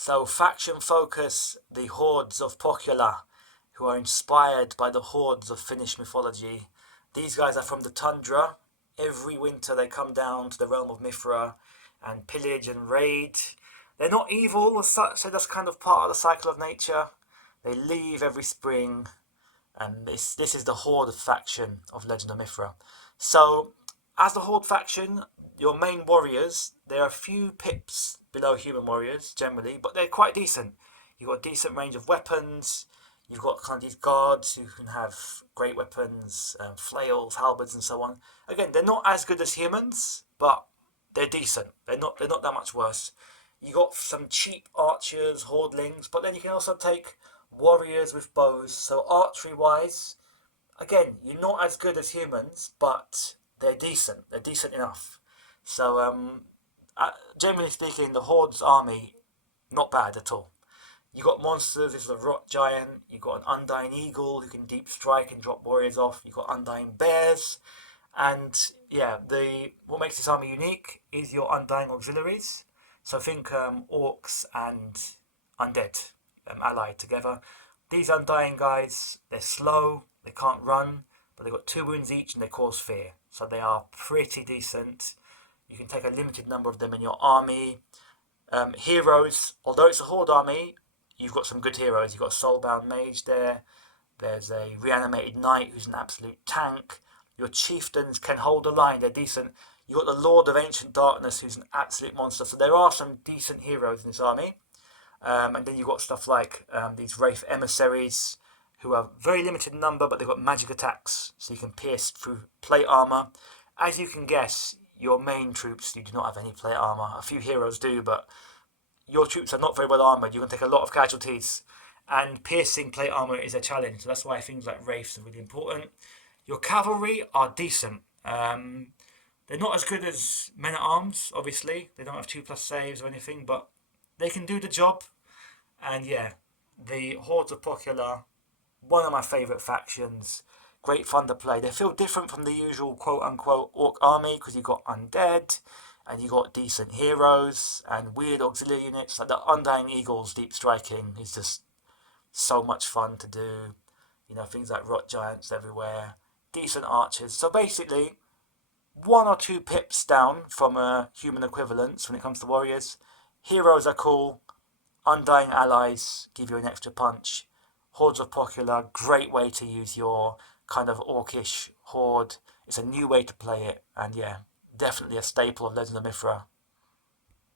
So faction focus, the Hordes of Pochyola, who are inspired by the hordes of Finnish mythology. These guys are from the tundra. Every winter they come down to the realm of Mythra and pillage and raid. They're not evil as such, they're just kind of part of the cycle of nature. They leave every spring, and this is the Horde faction of Legend of Mythra. So, as the Horde faction, your main warriors, there are a few pips below human warriors generally, but they're quite decent. You've got a decent range of weapons. You've got kind of these guards who can have great weapons, flails, halberds, and so on. Again, they're not as good as humans, but they're decent. They're not that much worse. You got some cheap archers, hordelings, but then you can also take warriors with bows. So archery wise, again, you're not as good as humans, but they're decent. They're decent enough. So generally speaking, the Horde's army, not bad at all. You got monsters. This is a rot giant. You got an undying eagle who can deep strike and drop warriors off. You got undying bears, and yeah, the what makes this army unique is your undying auxiliaries. So think orcs and undead allied together. These undying guys, they're slow, they can't run, but they've got 2 wounds each and they cause fear. So they are pretty decent. You can take a limited number of them in your army. Heroes, although it's a horde army, you've got some good heroes. You've got a soulbound mage there. There's a reanimated knight who's an absolute tank. Your chieftains can hold a line, they're decent. You've got the Lord of Ancient Darkness who's an absolute monster. So there are some decent heroes in this army. And then you've got stuff like these Wraith emissaries who are very limited in number, but they've got magic attacks, so you can pierce through plate armor. As you can guess, your main troops, you do not have any plate armor. A few heroes do, but your troops are not very well armored. You can take a lot of casualties, and piercing plate armor is a challenge. So that's why things like Wraiths are really important. Your cavalry are decent. They're not as good as men at arms, obviously. They don't have 2+ saves or anything, but they can do the job. And yeah, the Hordes of Pochyola, one of my favourite factions. Great fun to play. They feel different from the usual quote unquote orc army because you've got undead and you've got decent heroes and weird auxiliary units. Like the Undying Eagles deep striking is just so much fun to do. You know, things like rot giants everywhere, decent archers. So basically, 1 or 2 pips down from a human equivalence when it comes to warriors. Heroes are cool. Undying allies give you an extra punch. Hordes of Pochyola, great way to use your kind of orcish horde. It's a new way to play it, and yeah, definitely a staple of Legend of Mythra.